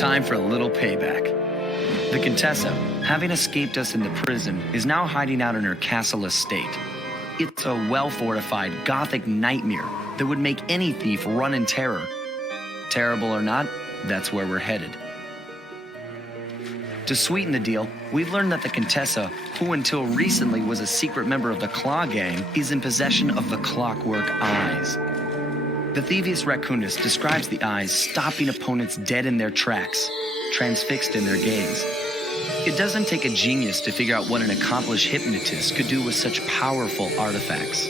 Time for a little payback. The Contessa, having escaped us in the prison, is now hiding out in her castle estate. It's a well-fortified Gothic nightmare that would make any thief run in terror. Terrible or not, that's where we're headed. To sweeten the deal, we've learned that the Contessa, who until recently was a secret member of the Claw Gang, is in possession of the Clockwerk Eyes. The Thieves raccoonist describes the eyes stopping opponents dead in their tracks, transfixed in their gaze. It doesn't take a genius to figure out what an accomplished hypnotist could do with such powerful artifacts.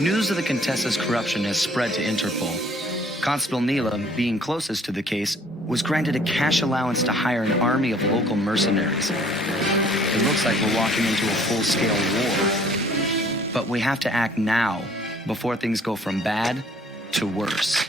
News of the Contessa's corruption has spread to Interpol. Constable Neyla, being closest to the case, was granted a cash allowance to hire an army of local mercenaries. It looks like we're walking into a full-scale war. But we have to act now, before things go from bad to worse.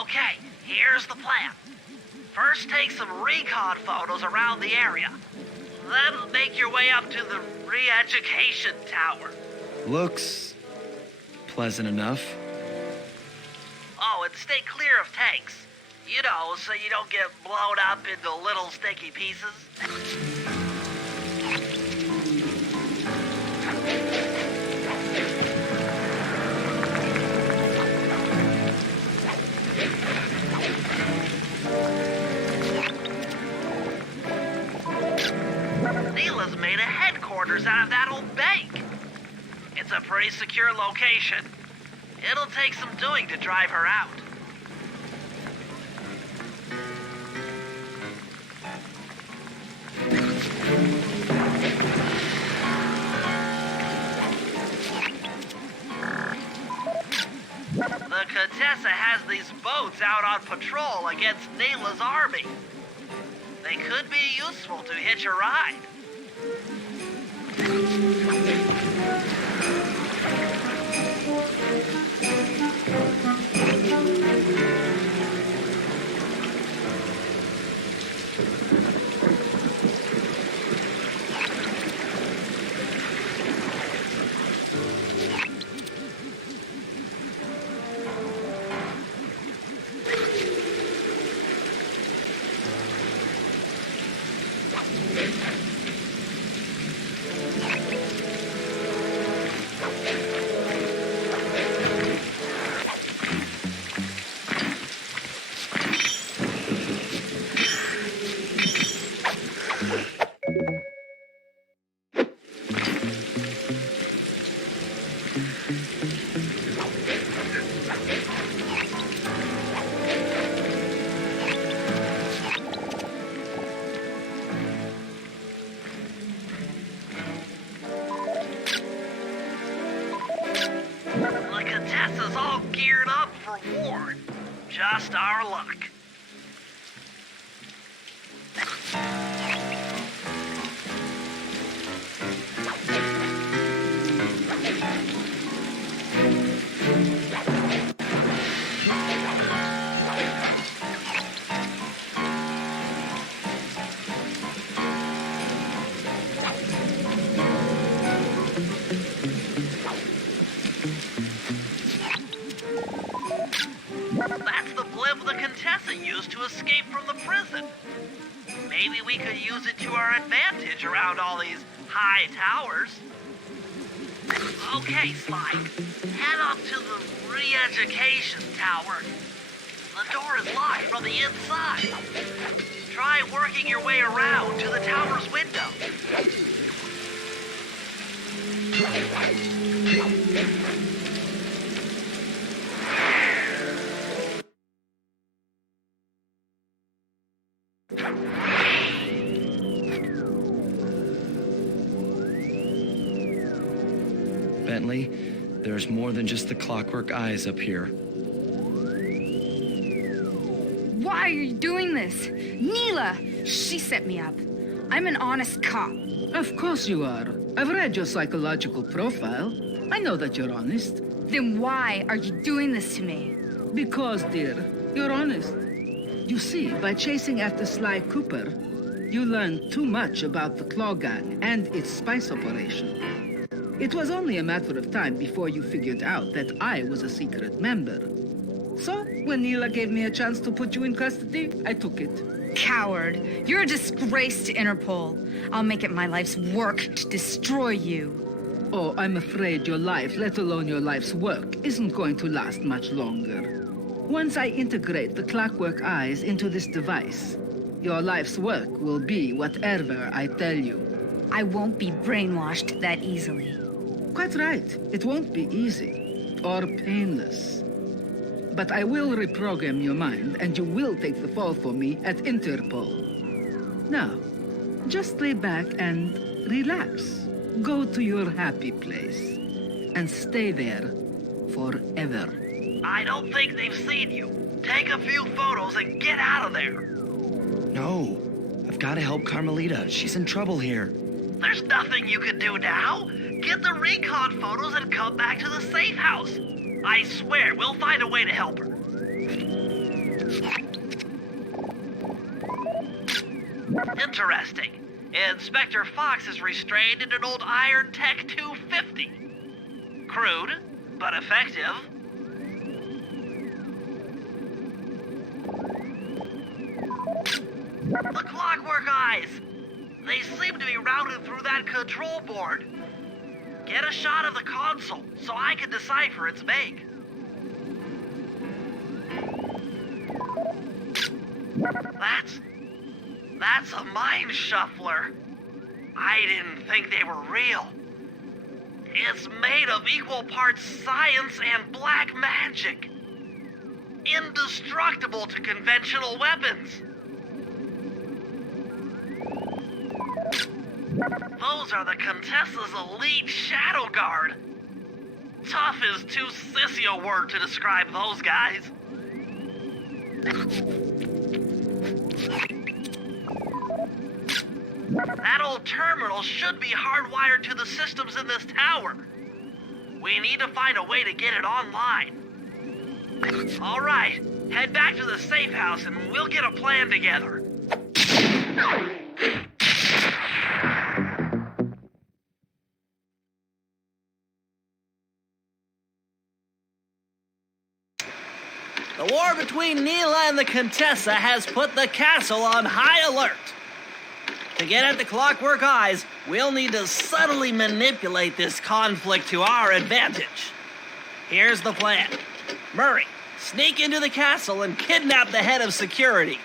Okay, here's the plan. First, take some recon photos around the area. Then make your way up to the re-education tower. Looks pleasant enough. Oh, and stay clear of tanks. You know, so you don't get blown up into little sticky pieces. Neyla's made a headquarters out of that old bank. It's a pretty secure location. It'll take some doing to drive her out. The Contessa has these boats out on patrol against Neyla's army. They could be useful to hitch a ride. The Contessa's all geared up for war. Just our luck. That's the blimp the Contessa used to escape from the prison. Maybe we could use it to our advantage around all these high towers. Okay, Slide. Head up to the re-education tower. The door is locked from the inside. Try working your way around to the tower's window. Bentley, there's more than just the Clockwerk Eyes up here. Why are you doing this? Neyla! She set me up. I'm an honest cop. Of course you are. I've read your psychological profile. I know that you're honest. Then why are you doing this to me? Because, dear, you're honest. You see, by chasing after Sly Cooper, you learned too much about the Claw Gang and its spice operation. It was only a matter of time before you figured out that I was a secret member. So, when Neyla gave me a chance to put you in custody, I took it. Coward. You're a disgrace to Interpol. I'll make it my life's work to destroy you. Oh, I'm afraid your life, let alone your life's work, isn't going to last much longer. Once I integrate the Clockwerk Eyes into this device, your life's work will be whatever I tell you. I won't be brainwashed that easily. Quite right. It won't be easy or painless. But I will reprogram your mind, and you will take the fall for me at Interpol. Now, just lay back and relax. Go to your happy place and stay there forever. I don't think they've seen you. Take a few photos and get out of there. No, I've got to help Carmelita. She's in trouble here. There's nothing you can do now. Get the recon photos and come back to the safe house. I swear, we'll find a way to help her. Interesting. Inspector Fox is restrained in an old Iron Tech 250. Crude, but effective. The Clockwerk Eyes. They seem to be routed through that control board. Get a shot of the console so I can decipher its make. That's a mind shuffler. I didn't think they were real. It's made of equal parts science and black magic. Indestructible to conventional weapons. Those are the Contessa's elite shadow guard. Tough is too sissy a word to describe those guys. That old terminal should be hardwired to the systems in this tower. We need to find a way to get it online. All right, head back to the safe house and we'll get a plan together. The war between Neyla and the Contessa has put the castle on high alert. To get at the Clockwerk Eyes, we'll need to subtly manipulate this conflict to our advantage. Here's the plan. Murray, sneak into the castle and kidnap the head of security.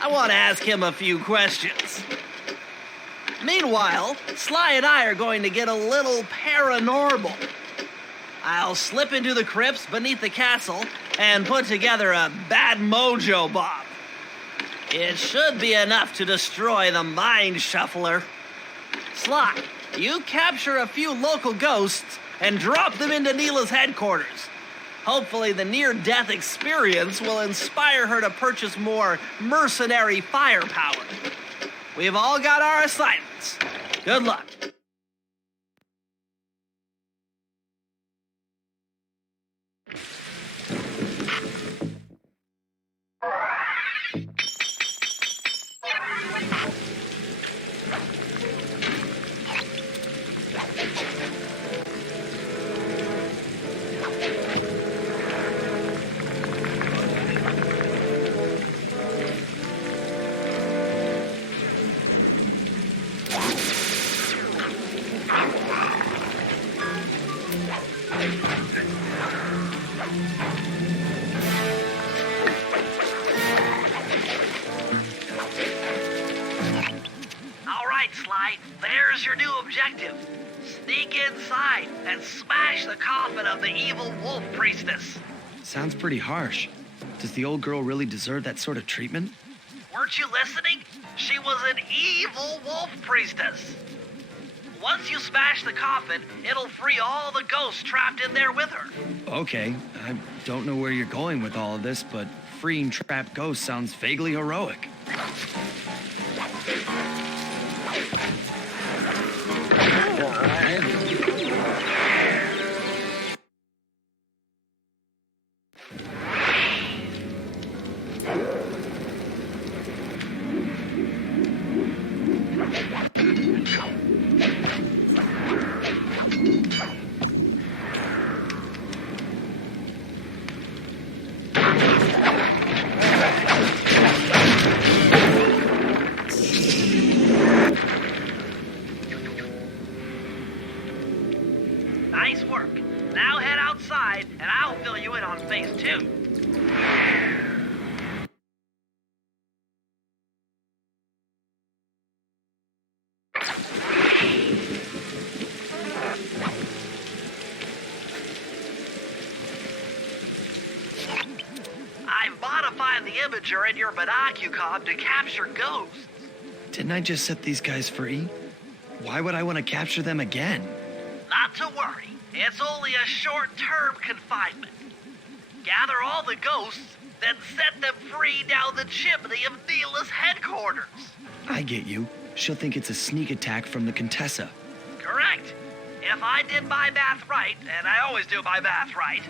I want to ask him a few questions. Meanwhile, Sly and I are going to get a little paranormal. I'll slip into the crypts beneath the castle and put together a bad mojo bomb. It should be enough to destroy the mind shuffler. Sly, you capture a few local ghosts and drop them into Neyla's headquarters. Hopefully the near-death experience will inspire her to purchase more mercenary firepower. We've all got our assignments. Good luck. All right, Sly, there's your new objective. Sneak inside and smash the coffin of the evil wolf priestess. Sounds pretty harsh. Does the old girl really deserve that sort of treatment? Weren't you listening? She was an evil wolf priestess. Once you smash the coffin, it'll free all the ghosts trapped in there with her. Okay, I don't know where you're going with all of this, but freeing trapped ghosts sounds vaguely heroic. Nice work. Now head outside, and I'll fill you in on phase 2. I've modified the imager in your binocucom to capture ghosts. Didn't I just set these guys free? Why would I want to capture them again? Not to worry. It's only a short-term confinement. Gather all the ghosts, then set them free down the chimney of Neyla's headquarters. I get you. She'll think it's a sneak attack from the Contessa. Correct. If I did my math right, and I always do my math right,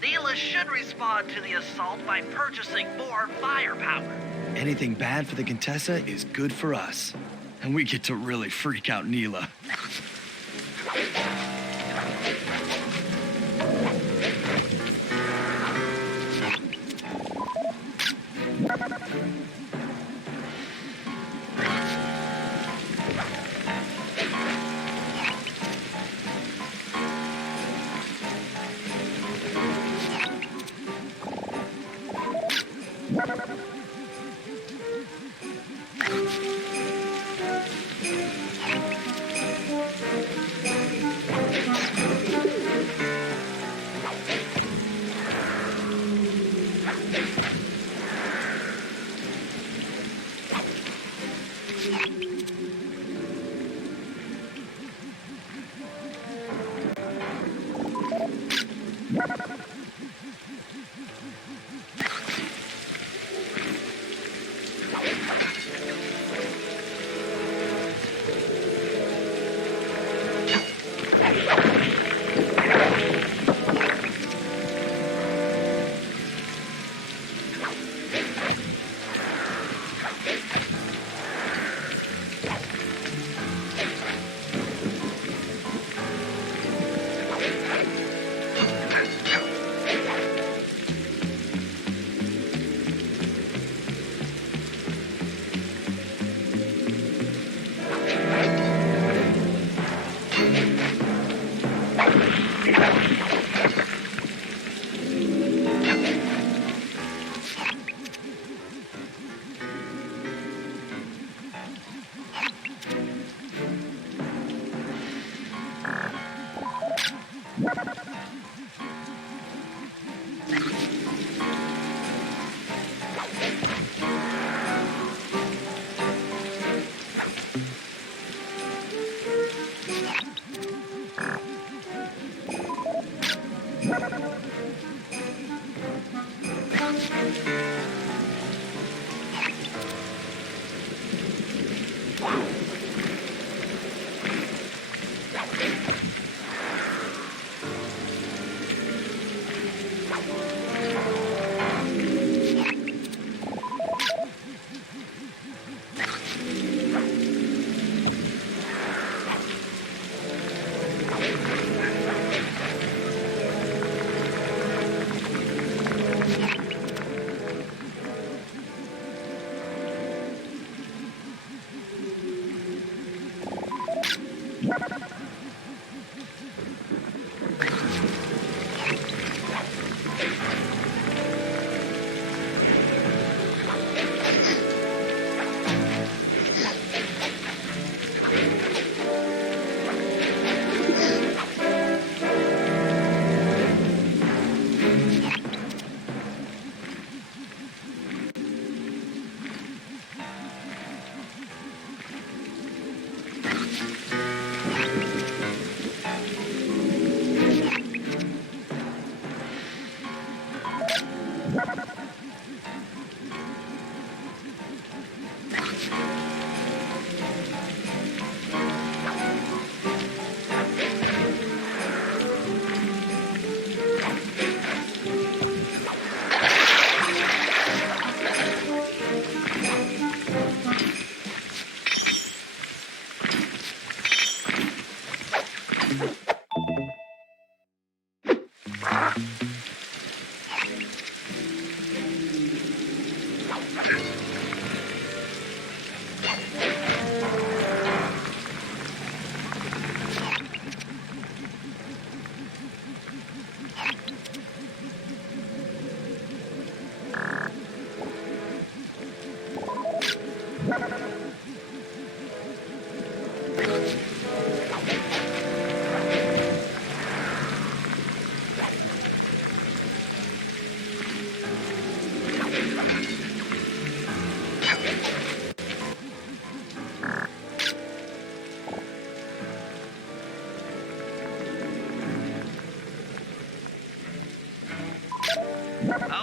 Neyla should respond to the assault by purchasing more firepower. Anything bad for the Contessa is good for us. And we get to really freak out Neyla.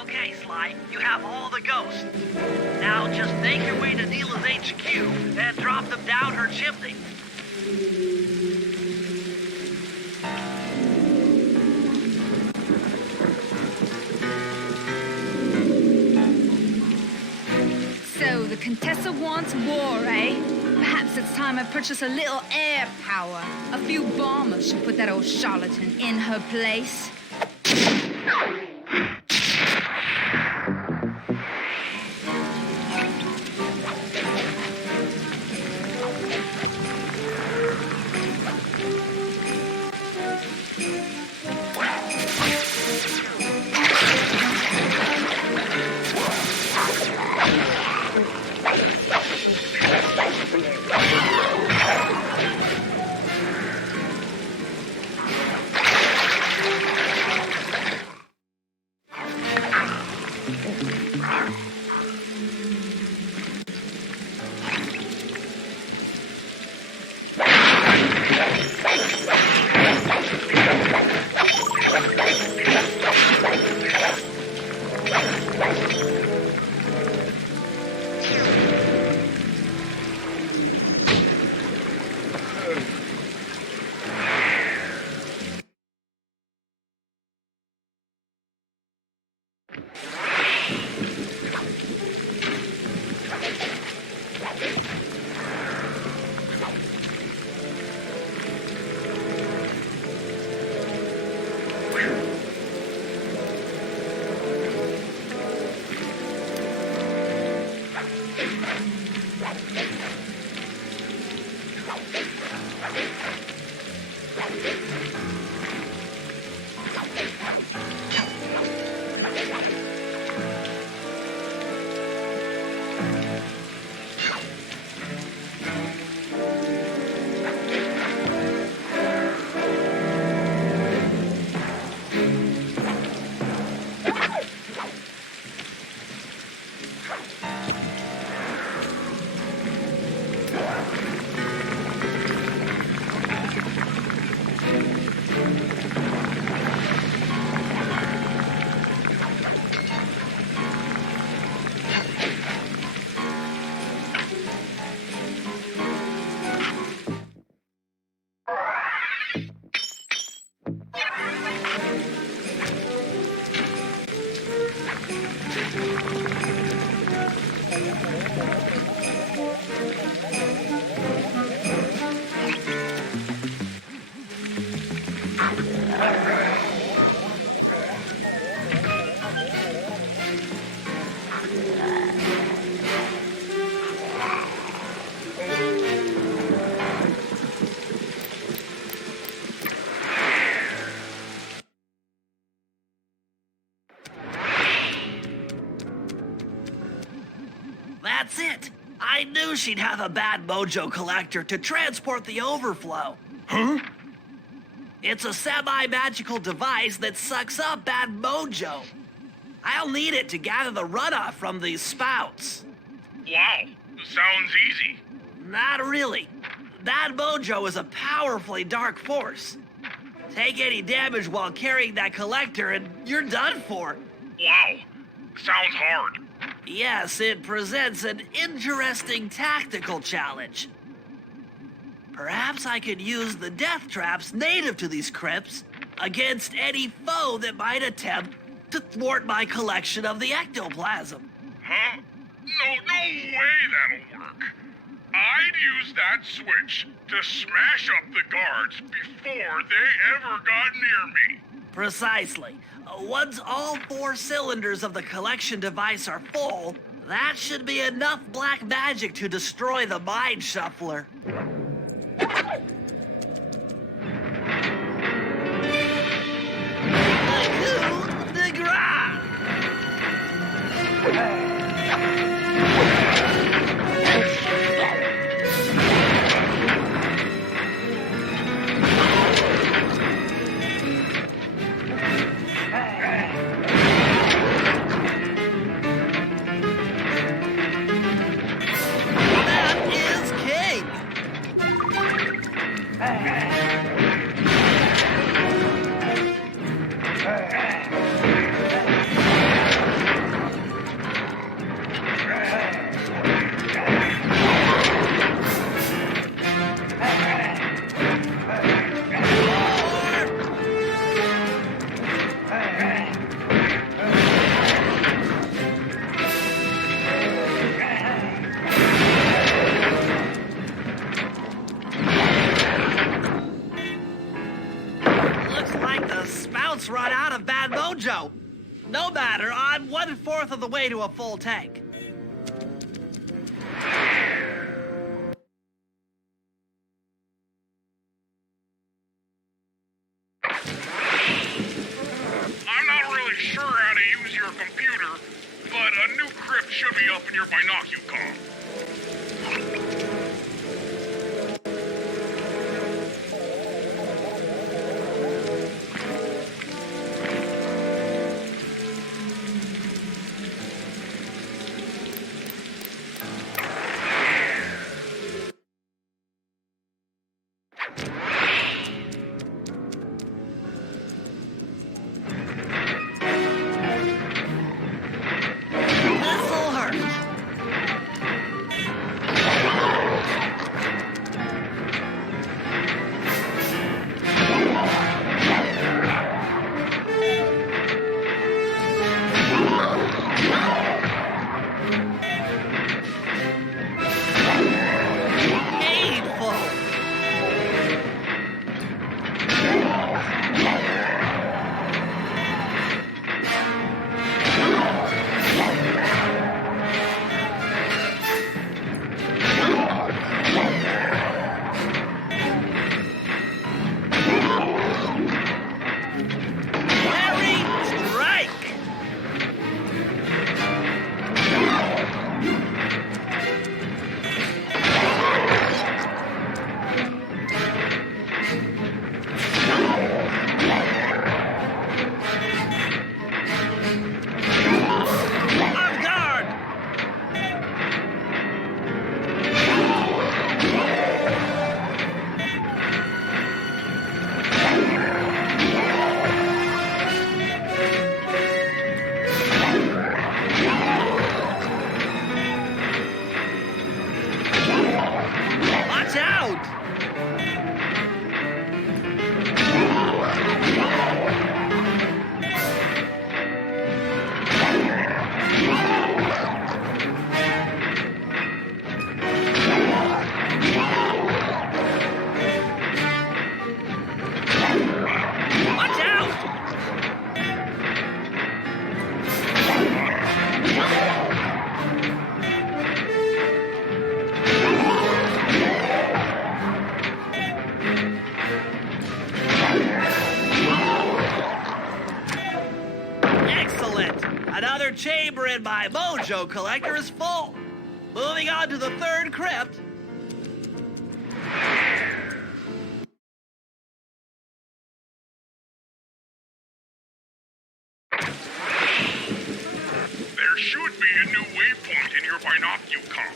Okay, Sly, you have all the ghosts. Now just make your way to Neyla's HQ and drop them down her chimney. So the Contessa wants war, eh? Perhaps it's time I purchase a little air power. A few bombers should put that old charlatan in her place. That's it. I knew she'd have a bad mojo collector to transport the overflow. Huh? It's a semi-magical device that sucks up bad mojo. I'll need it to gather the runoff from these spouts. Wow, sounds easy. Not really. that Mojo is a powerfully dark force. Take any damage while carrying that collector and you're done for. Wow, sounds hard. Yes, it presents an interesting tactical challenge. Perhaps I could use the death traps native to these crypts against any foe that might attempt to thwart my collection of the ectoplasm. Huh? No way that'll work. I'd use that switch to smash up the guards before they ever got near me. Precisely. Once all 4 cylinders of the collection device are full, that should be enough black magic to destroy the Mind Shuffler. The grass! Run out of bad mojo. No matter, I'm 1/4 of the way to a full tank. I'm not really sure how to use your computer, but a new crypt should be up in your binocular. Another chamber in my Mojo collector is full. Moving on to the 3rd crypt. There should be a new waypoint in your binocular.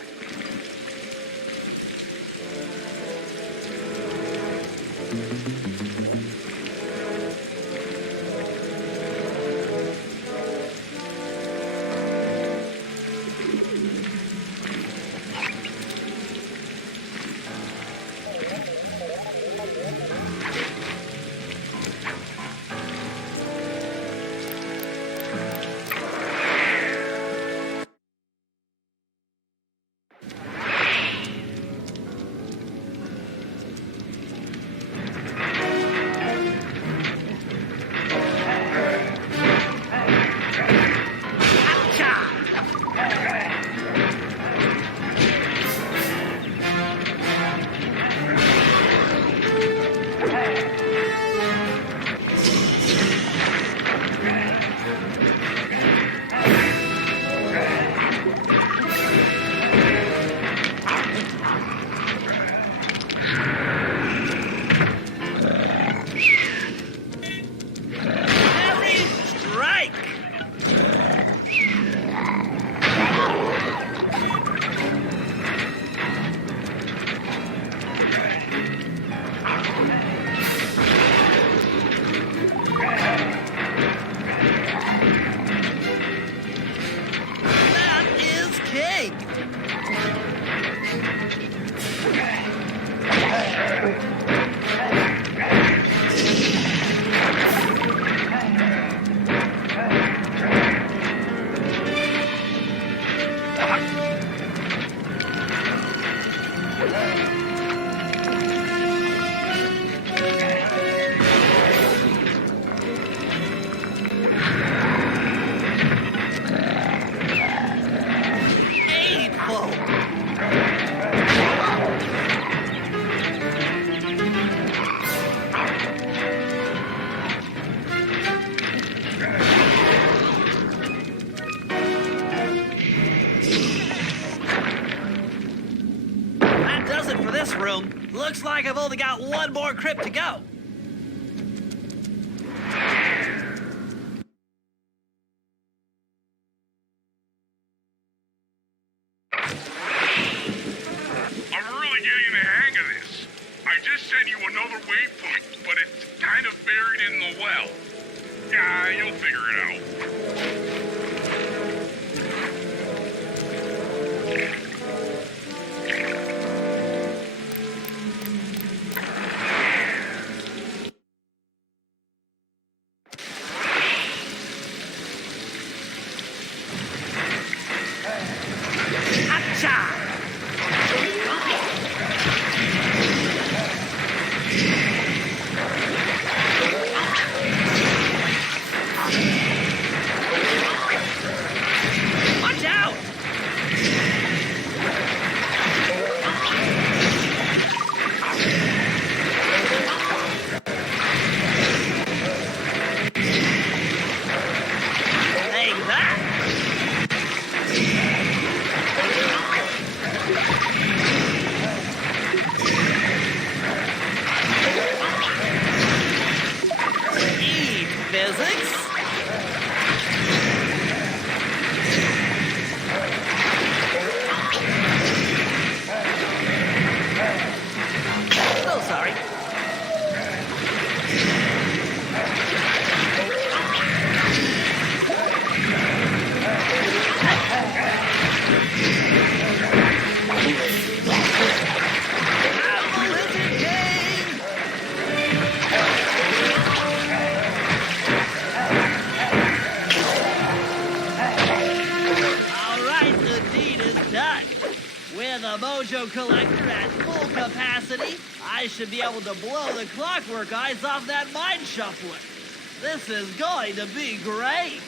Looks like I've only got one more crypt to go. I'm really getting the hang of this. I just sent you another waypoint, but it's kind of buried in the well. Yeah, you'll figure it out. Mojo collector at full capacity, I should be able to blow the Clockwerk Eyes off that mind shuffler. This is going to be great.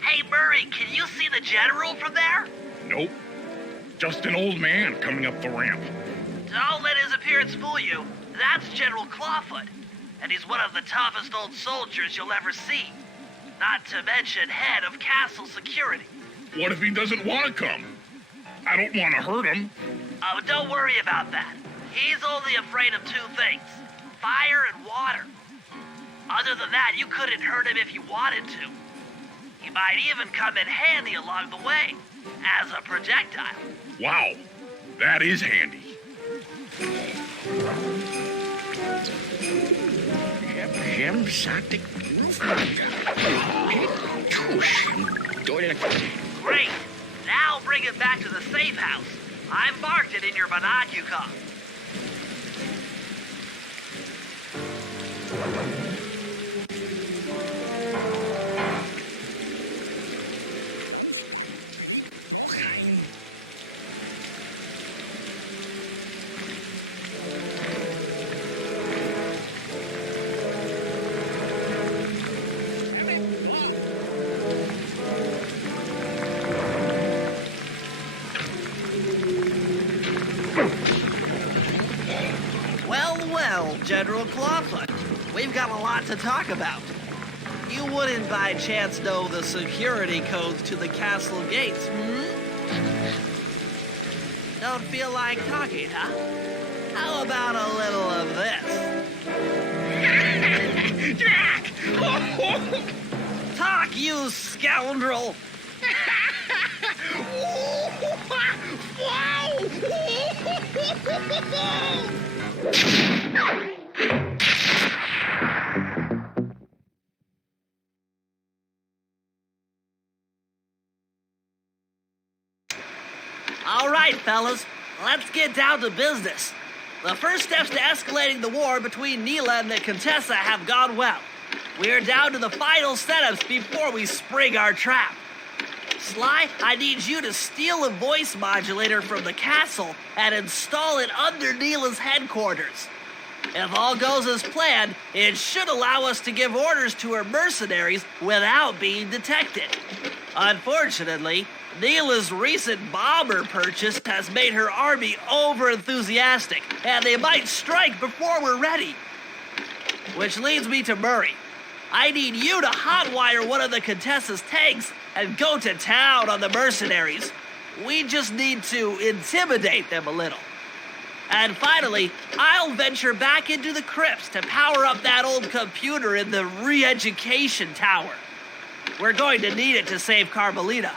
Hey, Murray, can you see the General from there? Nope. Just an old man coming up the ramp. Don't let his appearance fool you. That's General Clawfoot, and he's one of the toughest old soldiers you'll ever see. Not to mention head of castle security. What if he doesn't want to come? I don't want to hurt him. Oh, don't worry about that. He's only afraid of two things, fire and water. Other than that, you couldn't hurt him if you wanted to. He might even come in handy along the way, as a projectile. Wow, that is handy. Great. Now bring it back to the safe house. I've marked it in your binocular. Well, General Clawfoot, we've got a lot to talk about. You wouldn't by chance know the security codes to the castle gates, Don't feel like talking, huh? How about a little of this? Jack! Talk, you scoundrel! All right, fellas, let's get down to business. The first steps to escalating the war between Neyla and the Contessa have gone well. We're down to the final setups before we spring our trap. Sly, I need you to steal a voice modulator from the castle and install it under Neyla's headquarters. If all goes as planned, it should allow us to give orders to her mercenaries without being detected. Unfortunately, Neyla's recent bomber purchase has made her army over-enthusiastic, and they might strike before we're ready. Which leads me to Murray. I need you to hotwire one of the Contessa's tanks and go to town on the mercenaries. We just need to intimidate them a little. And finally, I'll venture back into the crypts to power up that old computer in the re-education tower. We're going to need it to save Carmelita.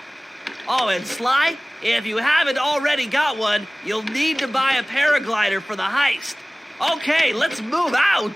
Oh, and Sly, if you haven't already got one, you'll need to buy a paraglider for the heist. Okay, let's move out.